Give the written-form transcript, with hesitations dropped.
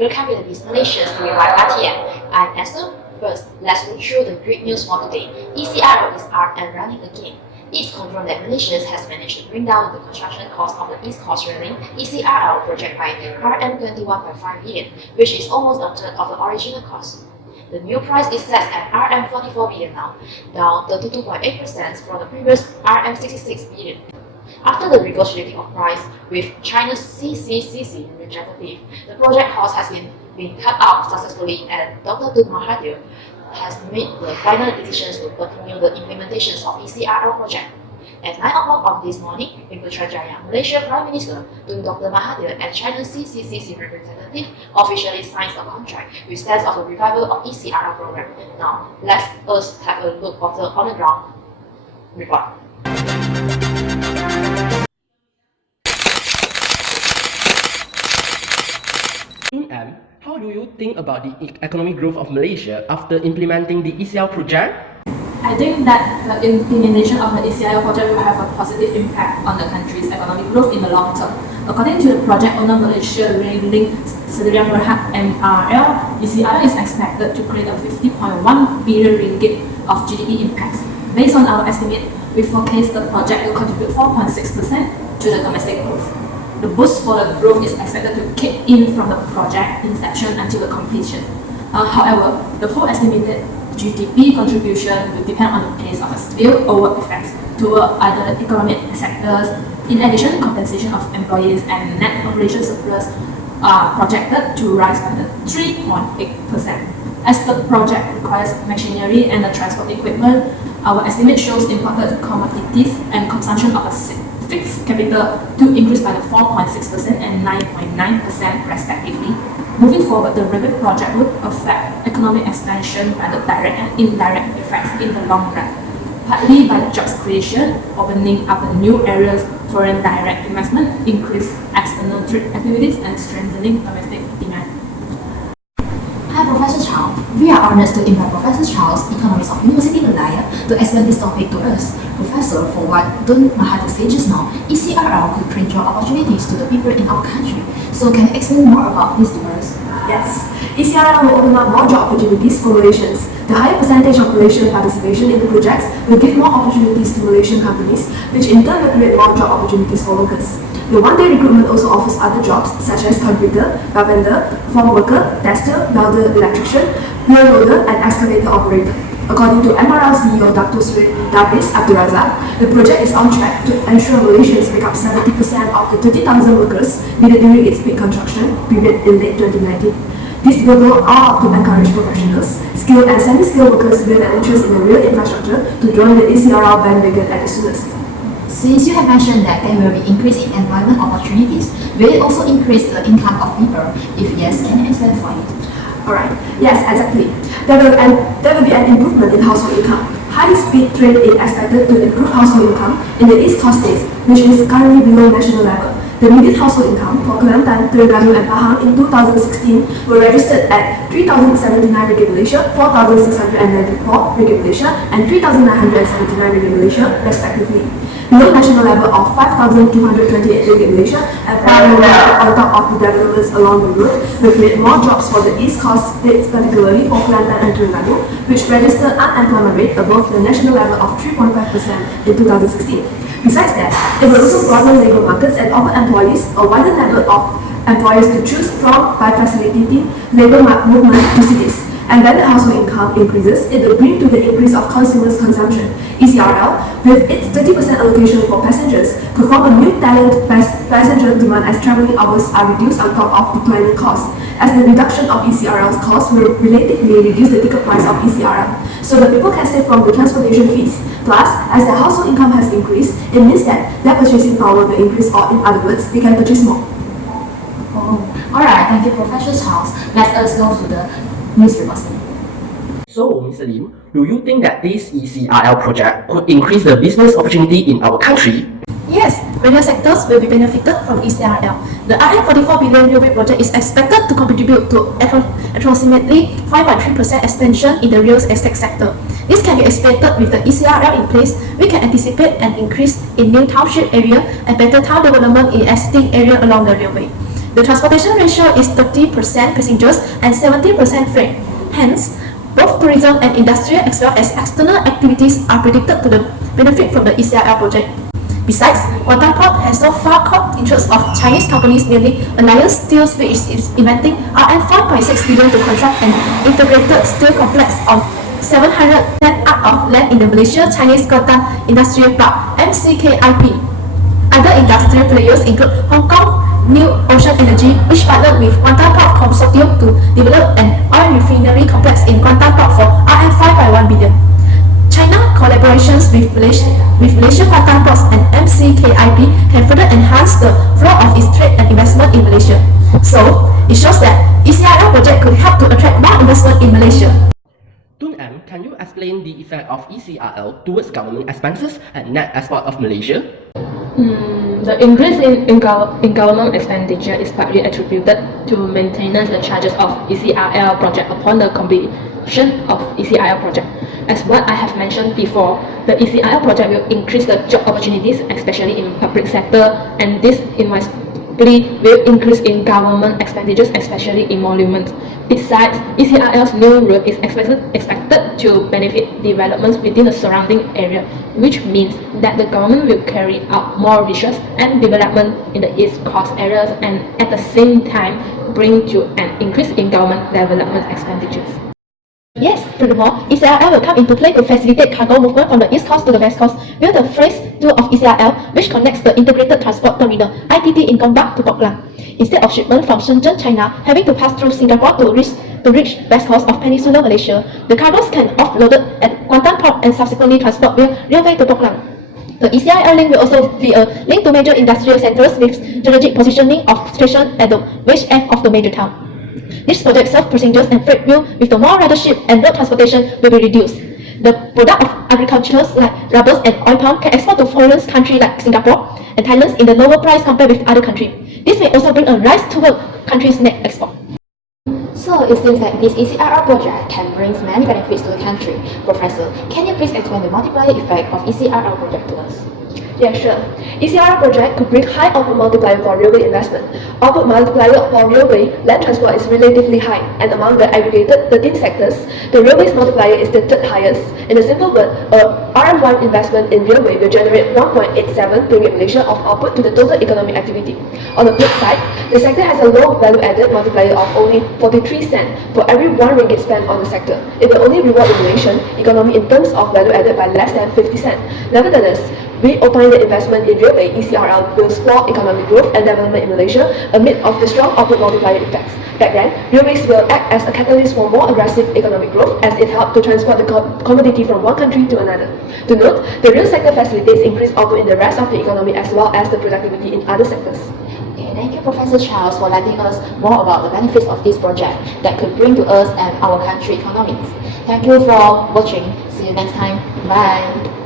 Welcome to this Malaysia's Revive RTM. I'm Esther. First, let's look through the great news for today. ECRL is up and running again. It's confirmed that Malaysia has managed to bring down the construction cost of the East Coast Railing ECRL project by RM21.5 billion, which is almost a third of the original cost. The new price is set at RM44 billion now, down 32.8% from the previous RM66 billion. After the negotiating of price with China's CCCC representative, the project cost has been cut out successfully, and Dr. Tun Mahathir has made the final decisions to continue the implementations of ECRL project. At 9 o'clock of this morning, in Putrajaya, Malaysia Prime Minister Tun Dr. Mahathir and China's CCCC representative officially signed a contract which stands of the revival of ECRL program. Now, let us have a look of the on-the-ground report. How do you think about the economic growth of Malaysia after implementing the ECL project? I think that the implementation of the ECL project will have a positive impact on the country's economic growth in the long term. According to the project owner Malaysia Railing Sdn Bhd MRL, ECL is expected to create a 50.1 billion ringgit of GDP impact. Based on our estimate, we forecast the project will contribute 4.6% to the domestic growth. The boost for the growth is expected to kick in from the project inception until the completion. However, the full estimated GDP contribution will depend on the pace of the spillover effects toward other economic sectors. In addition, compensation of employees and net operation surplus are projected to rise by 3.8%. As the project requires machinery and the transport equipment, our estimate shows imported commodities and consumption of a fixed capital to increase by 4.6% and 9.9% respectively. Moving forward, the REBIT project would affect economic expansion by the direct and indirect effects in the long run, partly by jobs creation, opening up new areas, foreign direct investment, increased external trade activities, and strengthening domestic demand. Hi Professor Charles, we are honored to invite Professor Charles, Economist of University Malaya, to explain this topic to us. Professor, for what Tun Mahathir said just now, ECRL could create job opportunities to the people in our country. So can you explain more about this to us? Yes, ECRL will open up more job opportunities for Malaysians. The higher percentage of Malaysian participation in the projects will give more opportunities to Malaysian companies, which in turn will create more job opportunities for workers. The one-day recruitment also offers other jobs such as computer, carpenter, farm worker, tester, welder, electrician, wheel loader, and excavator operator. According to MRL CEO Dr. Sri Dabis Abdul Razak, the project is on track to ensure Malaysians make up 70% of the 30,000 workers needed during its peak construction period in late 2019. This will go all to encourage professionals, skilled and semi-skilled workers with an interest in the real infrastructure to join the ECRL bandwagon at the soonest. Since you have mentioned that there will be increase in employment opportunities, will it also increase the income of people? If yes, can you explain for it? Alright, yes, exactly. There will be an improvement in household income. High-speed train is expected to improve household income in the East Coast states, which is currently below national level. The median household income for Kelantan, Terengganu and Pahang in 2016 were registered at 3,079 ringgit Malaysia, 4,694 ringgit Malaysia, and 3,979 ringgit Malaysia, respectively. Below national level of 5,228 ringgit Malaysia and far lower on top of the developments along the route will create more jobs for the East Coast states, particularly for Kelantan and Terengganu, which registered unemployment rate above the national level of 3.5% in 2016. Besides that, it will also broaden labour markets and offer employees a wider network of employers to choose from by facilitating labour movement to cities. And when the household income increases, it will bring to the increase of consumers' consumption. ECRL, with its 30% allocation for passengers, could form a new talent passenger demand as travelling hours are reduced on top of declining costs, as the reduction of ECRL's costs will relatively reduce the ticket price of ECRL, so that people can save from the transportation fees. Plus, as their household income has increased, it means that their purchasing power will increase, or in other words, they can purchase more. Oh, alright, thank you Professor Charles. Let us go to the news report. So, Mr. Lim, do you think that this ECRL project could increase the business opportunity in our country? Yes, various sectors will be benefited from ECRL. The RM44 billion railway project is expected to contribute to approximately 5.3% expansion in the real estate sector. This can be expected with the ECRL in place. We can anticipate an increase in new township area and better town development in existing area along the railway. The transportation ratio is 30% passengers and 70% freight. Hence, both tourism and industrial as well as external activities are predicted to benefit from the ECRL project. Besides, Kuantan Port has so far caught interest of Chinese companies, namely Alliance Steel, which is inventing RM5.6 billion to construct an integrated steel complex on 700 net acre of land in the Malaysia-Chinese Kuantan Industrial Park (MCKIP). Other industrial players include Hong Kong New Ocean Energy, which partnered with Kuantan Port Consortium to develop an oil refinery complex in Kuantan Port for RM5.1 billion. China collaborations with Malaysia Kuantan Ports and MCKIP can further enhance the flow of its trade and investment in Malaysia. So, it shows that ECRL project could help to attract more investment in Malaysia. Tun M, can you explain the effect of ECRL towards government expenses and net export of Malaysia? The increase in government expenditure is partly attributed to maintenance charges of ECRL project upon the completion of ECRL project. As what I have mentioned before, the ECRL project will increase the job opportunities, especially in public sector, and this inevitably will increase in government expenditures, especially in emoluments. Besides, ECRL's new route is expected to benefit developments within the surrounding area, which means that the government will carry out more research and development in the East Coast areas and at the same time bring to an increase in government development expenditures. Yes, furthermore, ECRL will come into play to facilitate cargo movement from the East Coast to the West Coast via the Phase 2 of ECRL, which connects the Integrated Transport Terminal (ITT) in Gombak to Tok Klang. Instead of shipment from Shenzhen, China, having to pass through Singapore to reach West Coast of Peninsular Malaysia, the cargoes can offloaded at Kuantan Port and subsequently transport via railway to Tok Klang. The ECRL link will also be a link to major industrial centres with strategic positioning of station at the west end of the major town. This project serves passengers and freight will, with the more ridership and road transportation, will be reduced. The product of agriculture like rubbers and oil palm can export to foreign countries like Singapore and Thailand in the lower price compared with other countries. This may also bring a rise toward countries' net export. So it seems that this ECRL project can bring many benefits to the country. Professor, can you please explain the multiplier effect of ECRL project to us? Yeah, sure. ECRL project could bring high output multiplier for railway investment. Output multiplier for railway land transport is relatively high, and among the aggregated 13 sectors, the railway's multiplier is the third highest. In a simple word, a RM1 investment in railway will generate 1.87 ringgit Malaysia of output to the total economic activity. On the flip side, the sector has a low value-added multiplier of only 43 cents for every 1 ringgit spent on the sector. It will only reward the Malaysian economy in terms of value added by less than 50 cents. Nevertheless, reopening the investment in railway ECRL will spur economic growth and development in Malaysia amid of the strong output multiplier effects. Back then, railways will act as a catalyst for more aggressive economic growth as it helps to transport the commodity from one country to another. To note, the rail sector facilitates increased output in the rest of the economy as well as the productivity in other sectors. Okay, thank you, Professor Charles, for letting us more about the benefits of this project that could bring to us and our country economies. Thank you for watching. See you next time. Bye.